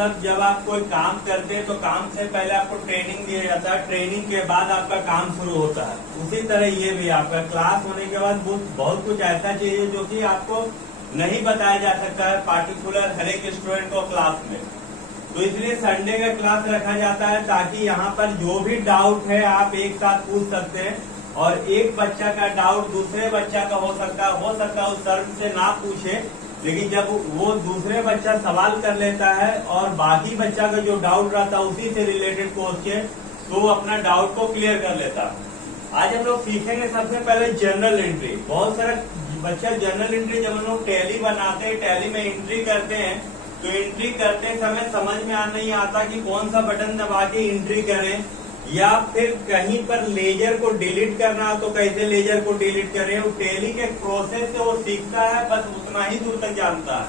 मतलब जब आप कोई काम करते हैं तो काम से पहले आपको ट्रेनिंग दिया जाता है, ट्रेनिंग के बाद आपका काम शुरू होता है। उसी तरह ये भी आपका क्लास होने के बाद बहुत कुछ ऐसा चाहिए जो कि आपको नहीं बताया जा सकता है पार्टिकुलर हर एक स्टूडेंट को क्लास में। तो इसलिए संडे का क्लास रखा जाता है ताकि यहाँ पर जो भी डाउट है आप एक साथ पूछ सकते हैं, और एक बच्चा का डाउट दूसरे बच्चा का हो सकता है उस सर से ना पूछे, लेकिन जब वो दूसरे बच्चा सवाल कर लेता है और बाकी बच्चा का जो डाउट रहता है उसी से रिलेटेड क्वेश्चन, तो वो अपना डाउट को क्लियर कर लेता है। आज हम लोग सीखेंगे सबसे पहले जनरल एंट्री। बहुत सारा बच्चा जनरल एंट्री जब हम लोग टैली बनाते हैं, टैली में एंट्री करते हैं, तो एंट्री करते समय समझ में नहीं आता कि कौन सा बटन दबा के एंट्री करें, या फिर कहीं पर लेजर को डिलीट करना हो तो कैसे लेजर को डिलीट करें। वो टैली के प्रोसेस से वो सीखता है, बस उतना ही दूर तक जानता है,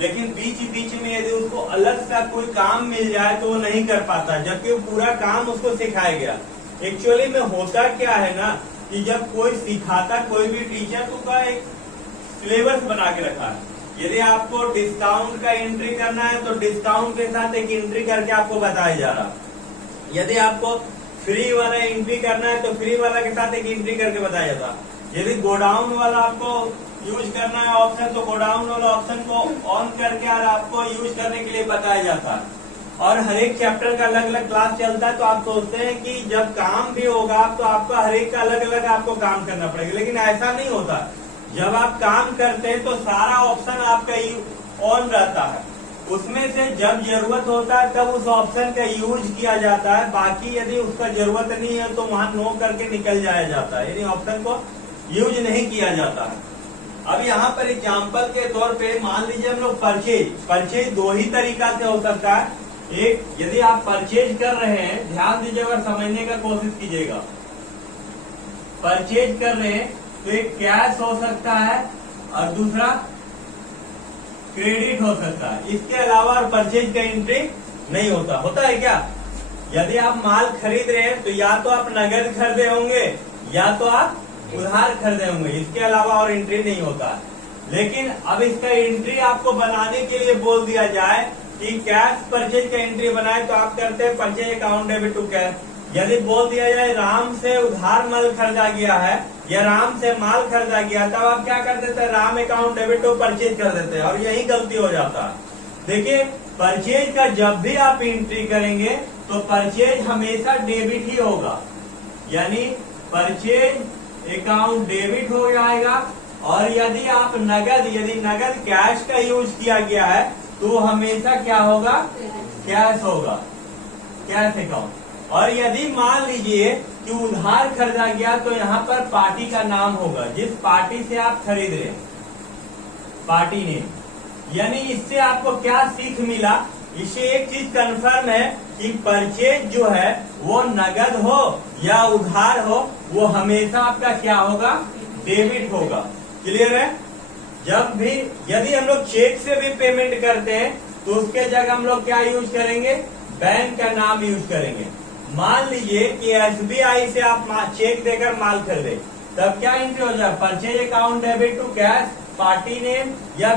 लेकिन बीच बीच में यदि उसको अलग सा कोई काम मिल जाए तो वो नहीं कर पाता, जबकि वो पूरा काम उसको सिखाया गया। एक्चुअली में होता क्या है ना कि जब कोई सिखाता, कोई भी टीचर, तो का एक सिलेबस बना के रखा है। यदि आपको डिस्काउंट का एंट्री करना है तो डिस्काउंट के साथ एक एंट्री करके आपको बताया जा रहा। यदि आपको फ्री वाला एंट्री करना है तो फ्री वाला के साथ एक एंट्री करके बताया जाता। यदि गोडाउन वाला आपको यूज करना है ऑप्शन, तो गोडाउन वाला ऑप्शन को ऑन करके और आपको यूज करने के लिए बताया जाता है। और हर एक चैप्टर का अलग अलग क्लास चलता है, तो आप सोचते हैं कि जब काम भी होगा तो आपका हर एक का अलग अलग आपको काम करना पड़ेगा, लेकिन ऐसा नहीं होता। जब आप काम करते हैं तो सारा ऑप्शन आपका ऑन रहता है, उसमें से जब जरूरत होता है तब उस ऑप्शन का यूज किया जाता है। बाकी यदि उसका जरूरत नहीं है तो वहां नो करके निकल जाया जाता है, यानी ऑप्शन को यूज नहीं किया जाता है। अब यहाँ पर एग्जाम्पल के तौर पे मान लीजिए हम लोग परचेज दो ही तरीका से हो सकता है। एक, यदि आप परचेज कर रहे हैं, ध्यान दीजिएगा और समझने का कोशिश कीजिएगा। परचेज कर रहे हैं तो एक कैश हो सकता है और दूसरा क्रेडिट हो सकता है। इसके अलावा और परचेज का एंट्री नहीं होता। होता है क्या? यदि आप माल खरीद रहे हैं तो या तो आप नगद खरीदे होंगे या तो आप उधार खरीदे होंगे, इसके अलावा और एंट्री नहीं होता। लेकिन अब इसका एंट्री आपको बनाने के लिए बोल दिया जाए कि कैश परचेज का एंट्री बनाए, तो आप करते हैं purchase account debit to cash. यदि बोल दिया जाए राम से उधार माल खरीदा गया है या राम से माल खरीदा गया, तब आप क्या कर देते हैं? Ram account debit to purchase कर देते हैं, और यही गलती हो जाता है। देखिए, परचेज का जब भी आप एंट्री करेंगे तो परचेज हमेशा डेबिट ही होगा, यानी परचेज अकाउंट डेबिट हो जाएगा। और यदि आप नगद कैश का यूज किया गया है तो हमेशा क्या होगा? कैश होगा, कैश अकाउंट। और यदि मान लीजिए कि उधार खरीदा गया तो यहाँ पर पार्टी का नाम होगा, जिस पार्टी से आप खरीद रहे हैं, पार्टी नेम। यानी इससे आपको क्या सीख मिला? इससे एक चीज कंफर्म है कि परचेज जो है वो नगद हो या उधार हो, वो हमेशा आपका क्या होगा? डेबिट होगा। क्लियर है? जब भी यदि हम लोग चेक से भी पेमेंट करते हैं तो उसके जगह हम लोग क्या यूज करेंगे? बैंक का नाम यूज करेंगे। मान लीजिए कि SBI से आप चेक देकर माल खरीदे, तब क्या एंट्री हो जाए? Purchase account debit to cash, party name या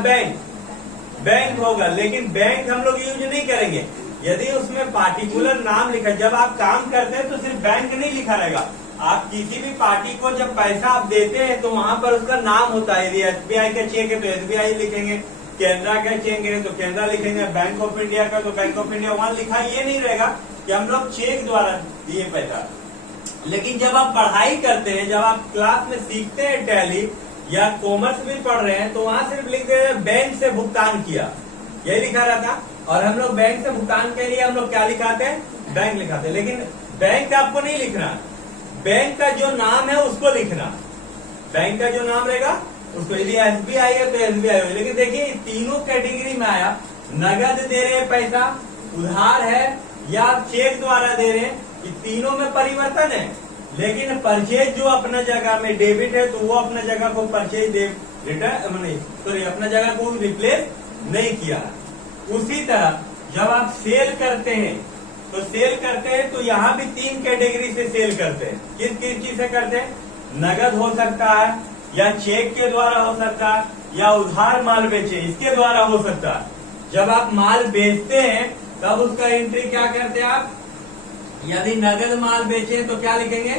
बैंक होगा। लेकिन बैंक हम लोग यूज नहीं करेंगे यदि उसमें पार्टिकुलर नाम लिखा। जब आप काम करते हैं तो सिर्फ बैंक नहीं लिखा रहेगा, आप किसी भी पार्टी को जब पैसा आप देते हैं तो वहां पर उसका नाम होता है। यदि SBI का चेक है तो SBI लिखेंगे, केनरा का चेक है तो केनरा लिखेंगे, बैंक ऑफ इंडिया का तो बैंक ऑफ इंडिया। वहां लिखा ये नहीं रहेगा कि हम लोग चेक द्वारा दिए पैसा। लेकिन जब आप पढ़ाई करते हैं, जब आप क्लास में सीखते हैं टैली या कॉमर्स भी पढ़ रहे हैं, तो वहां सिर्फ लिख दे बैंक से भुगतान किया, यही लिखा रहता। और हम लोग बैंक से भुगतान के लिए हम लोग क्या लिखाते हैं? बैंक लिखाते हैं। लेकिन बैंक आपको नहीं लिखना, बैंक का जो नाम है उसको लिखना। बैंक का जो नाम रहेगा उसको, यदि SBI है तो SBI हो। लेकिन देखिए तीनों कैटेगरी में आया, नगद दे रहे हैं पैसा, उधार है या चेक द्वारा दे रहे हैं, तीनों में परिवर्तन है। लेकिन परचेज जो अपना जगह में डेबिट है तो वो अपना जगह को परचेज अपना जगह को रिप्लेस नहीं किया। उसी तरह जब आप सेल करते हैं तो यहाँ भी तीन कैटेगरी से सेल करते हैं। किस किस चीज से करते हैं? नगद हो सकता है या चेक के द्वारा हो सकता है या उधार माल बेचे इसके द्वारा हो सकता है। जब आप माल बेचते हैं तब उसका एंट्री क्या करते हैं आप? यदि नगद माल बेचे तो क्या लिखेंगे?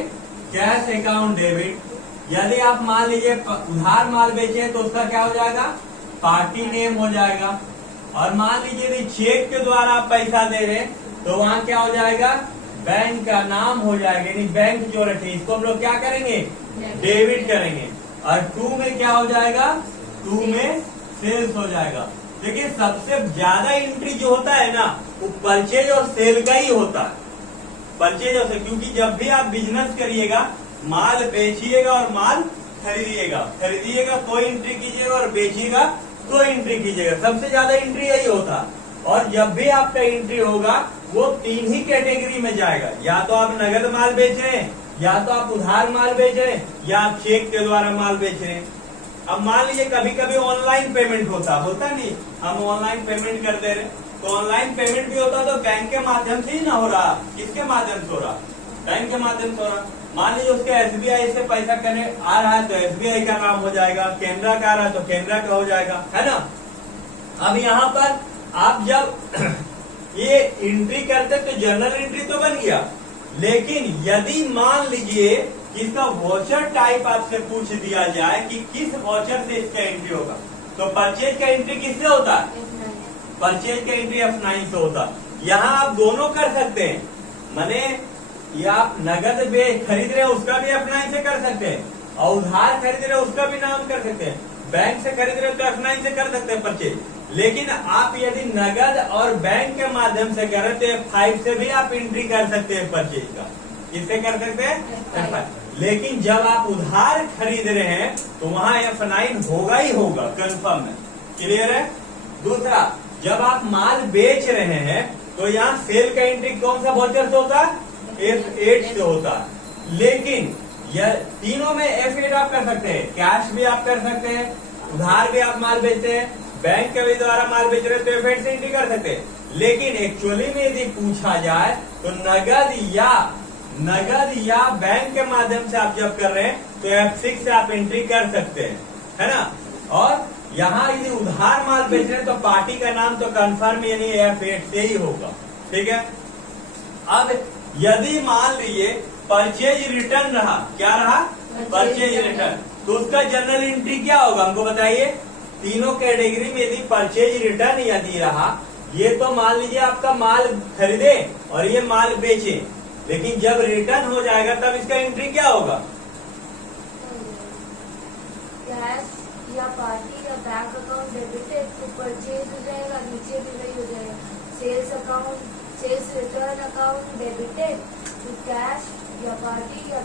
Cash account debit. यदि आप मान लीजिए उधार माल बेचे तो उसका क्या हो जाएगा? पार्टी नेम हो जाएगा। और मान लीजिए यदि चेक के द्वारा आप पैसा दे रहे हैं तो वहां क्या हो जाएगा? बैंक का नाम हो जाएगा, यानी बैंक जो रखे इसको हम लोग क्या करेंगे? डेबिट करेंगे। और 2 में क्या हो जाएगा? 2 में सेल्स हो जाएगा। देखिए सबसे ज्यादा एंट्री जो होता है ना वो परचेज और सेल का ही होता है। परचेज और सेल, क्योंकि जब भी आप बिजनेस करिएगा माल बेचिएगा और माल खरीदिएगा तो एंट्री कीजिएगा और बेचिएगा तो एंट्री कीजिएगा। सबसे ज्यादा एंट्री यही होता है। और जब भी आपका एंट्री होगा वो 3 ही कैटेगरी में जाएगा, या तो आप नगद माल बेच रहे हैं, या तो आप उधार माल बेच रहे हैं, या आप चेक के द्वारा माल बेच रहे हैं। अब मान लीजिए कभी कभी ऑनलाइन पेमेंट होता नहीं, हम ऑनलाइन पेमेंट कर दे रहे तो ऑनलाइन पेमेंट भी होता तो बैंक के माध्यम से ही ना हो रहा। किसके माध्यम से हो रहा? बैंक के माध्यम से हो रहा। मान लीजिए उसके एसबीआई से पैसा करने आ रहा है तो एसबीआई का नाम हो जाएगा, केनरा का आ रहा है तो केनरा का हो जाएगा, है ना। अब यहाँ पर आप जब ये एंट्री करते तो जनरल एंट्री तो बन गया, लेकिन यदि मान लीजिए कि इसका वॉचर टाइप आपसे पूछ दिया जाए कि किस वॉचर से इसका एंट्री होगा, तो परचेज का एंट्री किससे होता है? परचेज का एंट्री F9 से होता है। यहाँ आप दोनों कर सकते हैं, माने या आप नगद खरीद रहे हैं उसका भी F9 से कर सकते हैं, और उधार खरीद रहे हैं उसका भी नाम कर सकते हैं। बैंक से खरीद रहे हैं तो F9 से कर सकते हैं परचेज। लेकिन आप यदि नगद और बैंक के माध्यम से कर रहे तो F5 से भी आप एंट्री कर सकते हैं परचेज का। किससे कर सकते हैं? F5। लेकिन जब आप उधार खरीद रहे हैं तो वहां F9 होगा ही होगा, कंफर्म है। क्लियर है? दूसरा, जब आप माल बेच रहे हैं तो यहाँ सेल का एंट्री कौन सा वॉचर से होता है? F8 से होता है। लेकिन यह तीनों में F8 आप कर सकते हैं, कैश भी आप कर सकते हैं, उधार भी आप माल बेचते हैं, बैंक के भी द्वारा माल बेच रहे हैं तो F8 से एंट्री कर सकते हैं। लेकिन एक्चुअली में यदि पूछा जाए तो नगद या बैंक के माध्यम से आप जब कर रहे हैं तो F6 से आप एंट्री कर सकते हैं, है ना। और यहाँ यदि उधार माल बेच रहे हैं तो पार्टी का नाम तो कंफर्म यानी F8 से ही होगा, ठीक है। अब यदि मान लीजिए परचेज रिटर्न रहा, क्या रहा? परचेज रिटर्न, तो उसका जनरल एंट्री क्या होगा हमको बताइए। तीनों कैटेगरी में यदि परचेज रिटर्न यदि रहा, ये तो मान लीजिए आपका माल खरीदे और ये माल बेचे, लेकिन जब रिटर्न हो जाएगा तब इसका एंट्री क्या होगा? कैश या पार्टी या बैंक अकाउंट डेबिटेड तो परचेज हो जाएगा, नीचे भी वही हो जाएगा। Sales account, sales return account debited तो कैश या पार्टी या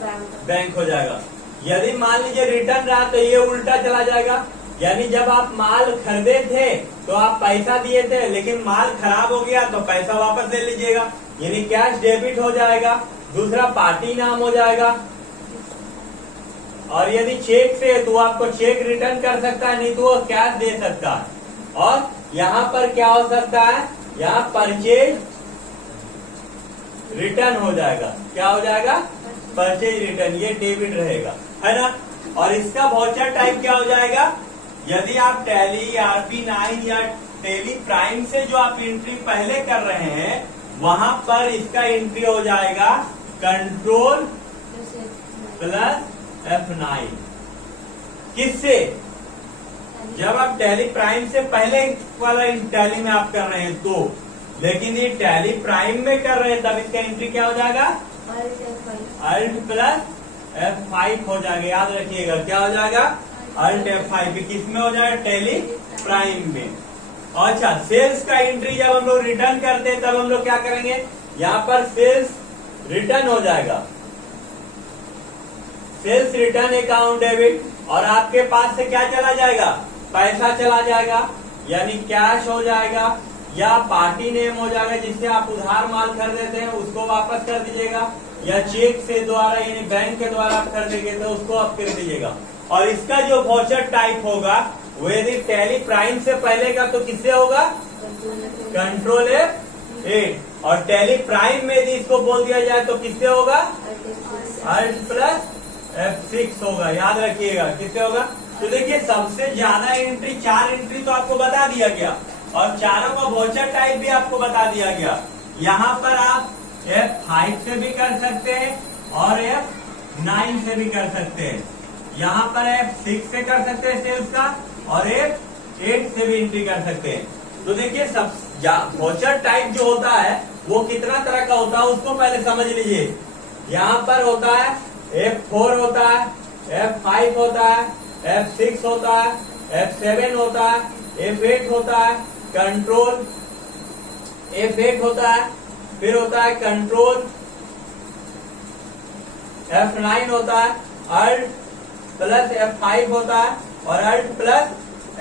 बैंक हो जाएगा। यदि मान लीजिए रिटर्न रहा तो ये उल्टा चला जाएगा, यानी जब आप माल खरीदे थे तो आप पैसा दिए थे, लेकिन माल खराब हो गया तो पैसा वापस ले लीजिएगा, यानी कैश डेबिट हो जाएगा। दूसरा पार्टी नाम हो जाएगा। और यदि चेक से तो आपको चेक रिटर्न कर सकता है, नहीं तो वो कैश दे सकता है। और यहाँ पर क्या हो सकता है? यहाँ परचेज रिटर्न हो जाएगा। क्या हो जाएगा? परचेज रिटर्न, ये डेबिट रहेगा, है ना। और इसका वाउचर टाइप क्या हो जाएगा? यदि आप टैली RP9 या टैली प्राइम से जो आप एंट्री पहले कर रहे हैं वहां पर इसका एंट्री हो जाएगा कंट्रोल प्लस F9। किससे? जब आप टैली प्राइम से पहले वाला टैली में आप कर रहे हैं तो, लेकिन ये टैली प्राइम में कर रहे हैं तब इसका एंट्री क्या हो जाएगा? Alt प्लस F5 हो जाएगा। याद रखिएगा क्या हो जाएगा? Alt F5। किस में हो जाएगा? टैली प्राइम में। अच्छा, सेल्स का एंट्री जब हम लोग रिटर्न करते हैं तब हम लोग क्या करेंगे? यहाँ पर सेल्स रिटर्न हो जाएगा, सेल्स रिटर्न अकाउंट डेबिट, और आपके पास से क्या चला जाएगा? पैसा चला जाएगा, यानी कैश हो जाएगा, या पार्टी नेम हो जाएगा जिससे आप उधार माल खरीदते हैं उसको वापस कर दीजिएगा, या चेक से द्वारा यानी बैंक के द्वारा आप खरीदेंगे तो उसको आप कर दीजिएगा। और इसका जो वाउचर टाइप होगा वो यदि टैली प्राइम से पहले का तो किससे होगा? Control F8। और टैली प्राइम में यदि इसको बोल दिया जाए तो किससे होगा? Alt प्लस F6 होगा। याद रखिएगा किससे होगा? तो देखिए सबसे ज्यादा एंट्री 4 एंट्री तो आपको बता दिया गया, और चारों का वोचर टाइप भी आपको बता दिया गया। यहाँ पर आप F5 से भी कर सकते हैं और F9 से भी कर सकते हैं। यहाँ पर F6 से कर सकते हैं सेल्स का और F8 से भी एंट्री कर सकते हैं। तो देखिए सब वोचर टाइप जो होता है वो कितना तरह का होता है उसको पहले समझ लीजिए। यहाँ पर होता है F4 होता है, F5 होता है, F6 होता है, F7 होता है, F8 होता है, कंट्रोल F8 होता है, फिर होता है कंट्रोल F9 होता है, अल्ट प्लस F5 होता है और अल्ट प्लस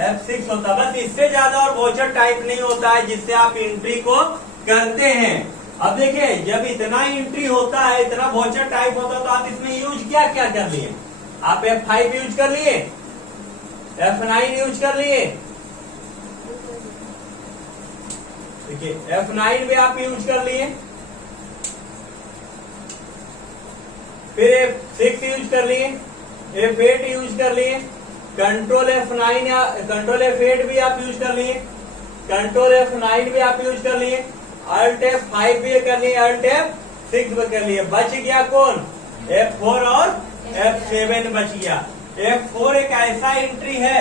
F6 होता है। बस इससे ज्यादा और वोचर टाइप नहीं होता है जिससे आप एंट्री को करते हैं। अब देखिए जब इतना एंट्री होता है, इतना वोचर टाइप होता है तो आप इसमें यूज क्या क्या कर लिए? आप F5 यूज कर लिए, F9 यूज कर लिए, देखिए F9 भी आप यूज कर लिए, फिर F6 यूज कर लिए, F8 यूज कर लिए, कंट्रोल F9 या कंट्रोल F8 भी आप यूज कर लिए, कंट्रोल F9 भी आप यूज कर लिए, अल्ट F5 भी कर लिए, अल्ट F6 भी कर लिए। बच गया कौन? F4 और F7 बच गया। F4 एक ऐसा एंट्री है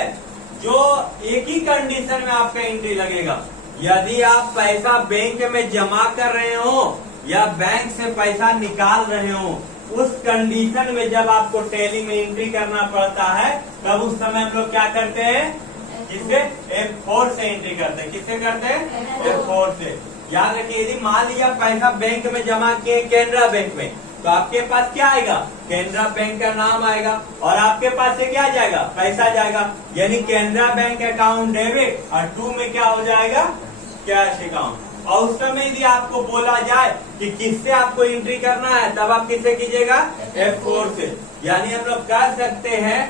जो एक ही कंडीशन में आपका एंट्री लगेगा। यदि आप पैसा बैंक में जमा कर रहे हो या बैंक से पैसा निकाल रहे हो, उस कंडीशन में जब आपको टैली में एंट्री करना पड़ता है तब उस समय हम लोग क्या करते हैं? किससे? F4 से एंट्री करते हैं। किससे करते हैं? F4 से। याद रखिए यदि मान लिया पैसा बैंक में जमा किए कैनरा बैंक में, तो आपके पास क्या आएगा? कैनरा बैंक का नाम आएगा और आपके पास से क्या जाएगा? पैसा जाएगा, यानी कैनरा बैंक अकाउंट डेबिट और 2 में क्या हो जाएगा? Cash account. और उस समय यदि आपको बोला जाए कि किससे आपको एंट्री करना है तब आप किससे कीजिएगा? F4 से। यानी हम लोग कर सकते हैं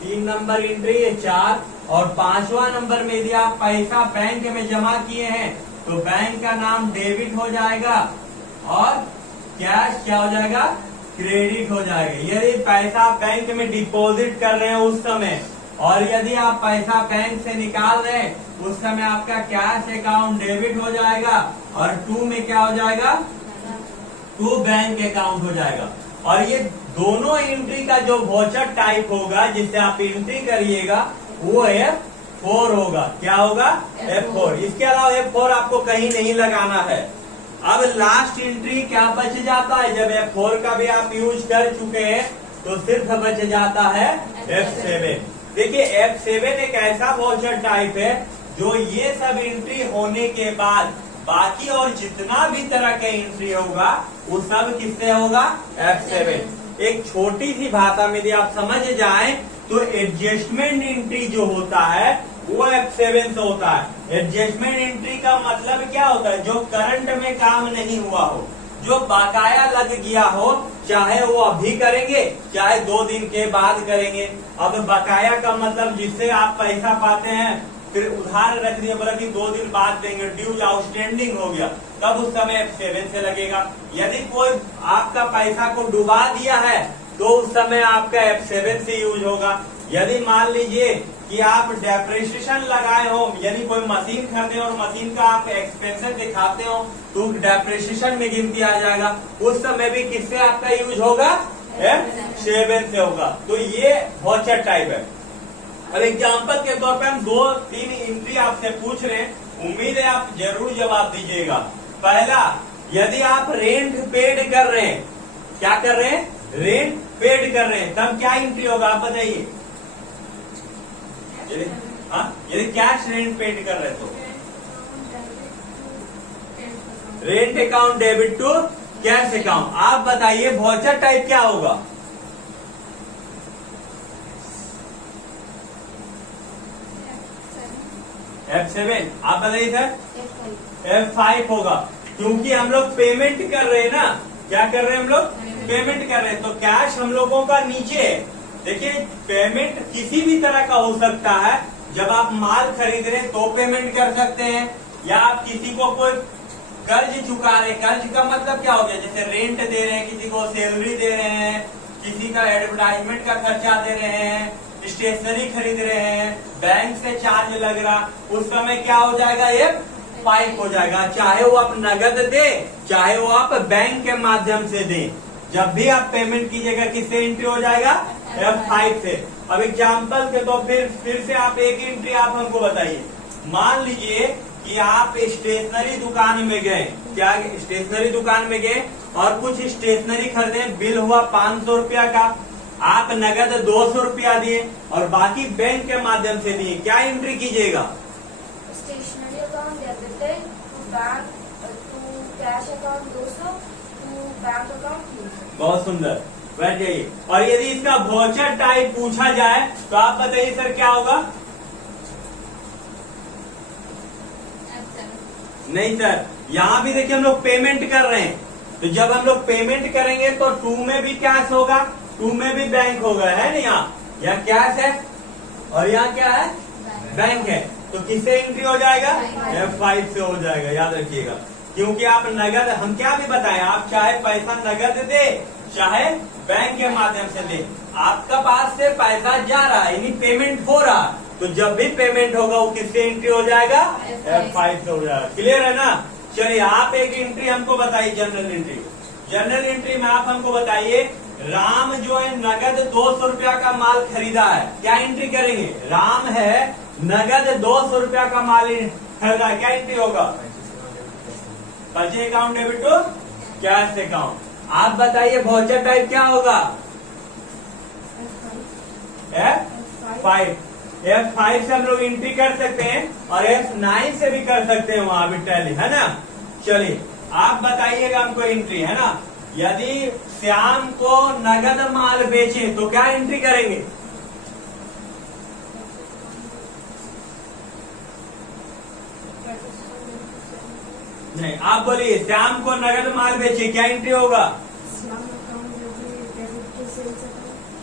3 नंबर एंट्री, 4 और 5वां नंबर में यदि आप पैसा बैंक में जमा किए हैं तो बैंक का नाम डेबिट हो जाएगा और कैश क्या हो जाएगा? क्रेडिट हो जाएगा। यदि पैसा आप बैंक में डिपॉजिट कर रहे हैं उस समय और यदि आप पैसा बैंक से निकाल रहे हैं उस समय आपका कैश अकाउंट डेबिट हो जाएगा और 2 में क्या हो जाएगा? 2 बैंक अकाउंट हो जाएगा। और ये दोनों एंट्री का जो वोचर टाइप होगा जिससे आप एंट्री करिएगा वो F4 होगा। क्या होगा? F4। इसके अलावा F4 आपको कहीं नहीं लगाना है। अब लास्ट एंट्री क्या बच जाता है? जब F4 का भी आप यूज कर चुके हैं तो सिर्फ बच जाता है F7। देखिए F7 एक ऐसा वोचर टाइप है जो ये सब एंट्री होने के बाद बाकी और जितना भी तरह का एंट्री होगा वो सब किससे होगा? F7। एक छोटी सी भाषा में यदि आप समझ जाएं तो एडजस्टमेंट एंट्री जो होता है वो F7 से होता है। एडजस्टमेंट एंट्री का मतलब क्या होता है? जो करंट में काम नहीं हुआ हो, जो बकाया लग गया हो, चाहे वो अभी करेंगे चाहे 2 दिन के बाद करेंगे। अब बकाया का मतलब जिससे आप पैसा पाते हैं फिर उधार रख दिया, बोला कि 2 दिन बाद देंगे, ड्यूज आउटस्टैंडिंग हो गया, तब उस समय F7 से लगेगा। यदि कोई आपका पैसा को डुबा दिया है तो उस समय आपका F7 से यूज होगा। यदि मान लीजिए कि आप डेप्रिसिएशन लगाए हो, यानी कोई मशीन खरीदे और मशीन का आप एक्सपेंसेस दिखाते हो तो डेप्रिसिएशन में गिनती आ जाएगा, उस समय भी किससे आपका यूज होगा? F7 से होगा। तो ये वोचर टाइप है। अब एग्जाम्पल के तौर पे हम 2-3 एंट्री आपसे पूछ रहे हैं, उम्मीद है आप जरूर जवाब दीजिएगा। पहला, यदि आप रेंट पेड कर रहे हैं, क्या कर रहे हैं? रेंट पेड कर रहे हैं, तब क्या एंट्री होगा आप बताइए? यदि कैश रेंट पेड कर रहे हैं तो rent account debit to cash account. आप बताइए वोचर टाइप क्या होगा? F7। आप बताइए सर? F5 होगा, क्योंकि हम लोग पेमेंट कर रहे हैं ना। क्या कर रहे हैं हम लोग? पेमेंट कर रहे हैं, तो कैश हम लोगों का नीचे है। देखिए पेमेंट किसी भी तरह का हो सकता है। जब आप माल खरीद रहे हैं तो पेमेंट कर सकते हैं, या आप किसी को कोई कर्ज चुका रहे। कर्ज का मतलब क्या हो गया? जैसे रेंट दे रहे हैं, किसी को सैलरी दे रहे हैं, किसी का एडवर्टाइजमेंट का खर्चा दे रहे हैं, स्टेशनरी खरीद रहे हैं, बैंक से चार्ज लग रहा, उस समय क्या हो जाएगा, ये F5 हो जाएगा। चाहे वो आप नगद दे, चाहे वो आप बैंक के माध्यम से दें, जब भी आप पेमेंट कीजिएगा किससे एंट्री हो जाएगा, F5 से। अब एग्जाम्पल के तो फिर से आप एक एंट्री आप हमको बताइए। मान लीजिए कि आप स्टेशनरी दुकान में गए, क्या स्टेशनरी दुकान में गए और कुछ स्टेशनरी खरीदे, बिल हुआ 500 रुपया का, आप नगद 200 रुपया दिए और बाकी बैंक के माध्यम से दिए, क्या एंट्री कीजिएगा, stationery account debited to bank to cash account 200 to bank account 300। बहुत सुंदर, बैठ जाइए। और यदि इसका वॉचर टाइप पूछा जाए तो आप बताइए सर क्या होगा, नहीं सर, यहाँ भी देखिए हम लोग पेमेंट कर रहे हैं, तो जब हम लोग पेमेंट करेंगे तो 2 में भी कैश होगा, 2 में भी बैंक होगा, है ना, यहाँ कैश है और यहाँ क्या है, बैंक है, तो किससे एंट्री हो जाएगा, F5 से हो जाएगा, याद रखिएगा। क्योंकि आप नगद, हम क्या भी बताएं, आप चाहे पैसा नगद दे, चाहे बैंक के माध्यम से दे, आपका पास से पैसा जा रहा है, यानी पेमेंट हो रहा, तो जब भी पेमेंट होगा वो किससे एंट्री हो जाएगा, F5 से हो जाएगा। क्लियर है ना। चलिए आप एक एंट्री हमको बताइए, जनरल एंट्री। जनरल एंट्री में आप हमको बताइए, राम जो है नगद 200 रुपया का माल खरीदा है, क्या एंट्री करेंगे, राम है नगद 200 रुपया का माल खरीदा है, क्या एंट्री होगा, purchase account debit to cash account. आप बताइए वॉचर टाइप क्या होगा, F5। F5 से हम लोग एंट्री कर सकते हैं और F9 से भी कर सकते हैं, वहां भी टैली है ना। चलिए आप बताइएगा हमको एंट्री, है ना, यदि श्याम को नगद माल बेचे तो क्या एंट्री करेंगे, नहीं आप बोलिए, श्याम को नगद माल बेचे क्या एंट्री होगा,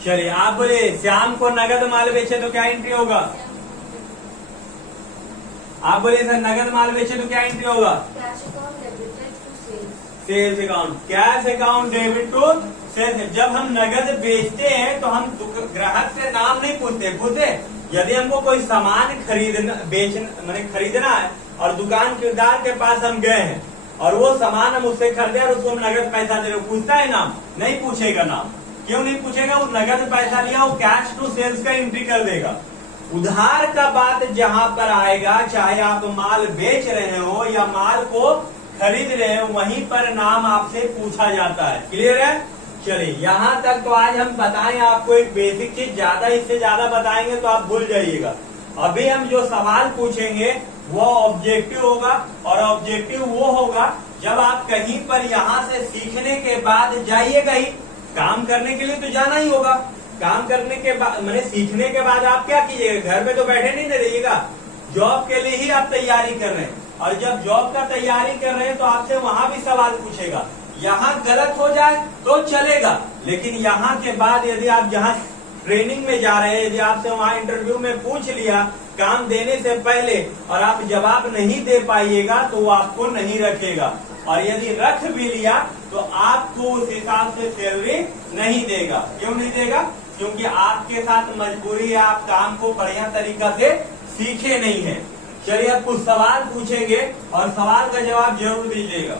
चलिए आप बोलिए, श्याम को नगद माल बेचे तो क्या एंट्री होगा, आप बोलिए सर नगद माल बेचे तो क्या एंट्री होगा, cash account debited to sales. Sales account, cash account debit to sales. जब हम नगद बेचते हैं तो हम ग्राहक से नाम नहीं पूछते, यदि हमको कोई सामान खरीदना है और दुकानदार के पास हम गए हैं और वो सामान हम उससे खरीदे और उसको हम नगद पैसा दे रहे, पूछता है नाम, नहीं पूछेगा नाम, क्यों नहीं पूछेगा, वो नगद पैसा लिया, वो कैश टू सेल्स का एंट्री कर देगा। उधार का बात जहां पर आएगा, चाहे आप माल बेच रहे हो या माल को खरीद रहे हो, वहीं पर नाम आपसे पूछा जाता है। क्लियर है। चलिए यहाँ तक तो आज हम बताएं आपको एक बेसिक चीज, ज्यादा इससे ज्यादा बताएंगे तो आप भूल जाइएगा। अभी हम जो सवाल पूछेंगे वो ऑब्जेक्टिव होगा, और ऑब्जेक्टिव वो होगा जब आप कहीं पर यहाँ से सीखने के बाद जाइएगा ही, काम करने के लिए तो जाना ही होगा, काम करने के बाद मैंने सीखने के बाद आप क्या कीजिएगा, घर में तो बैठे नहीं रहिएगा, जॉब के लिए ही आप तैयारी कर रहे हैं, और जब जॉब का तैयारी कर रहे हैं तो आपसे वहां भी सवाल पूछेगा। यहाँ गलत हो जाए तो चलेगा, लेकिन यहाँ के बाद यदि आप जहाँ ट्रेनिंग में जा रहे हैं, यदि आपसे वहाँ इंटरव्यू में पूछ लिया काम देने से पहले और आप जवाब नहीं दे पाइएगा तो वो आपको नहीं रखेगा, और यदि रख भी लिया तो आपको उस हिसाब से सैलरी नहीं देगा। क्यों नहीं देगा, क्योंकि आपके साथ मजबूरी है, आप काम को बढ़िया तरीका से सीखे नहीं है। चलिए अब कुछ सवाल पूछेंगे और सवाल का जवाब जरूर दीजिएगा।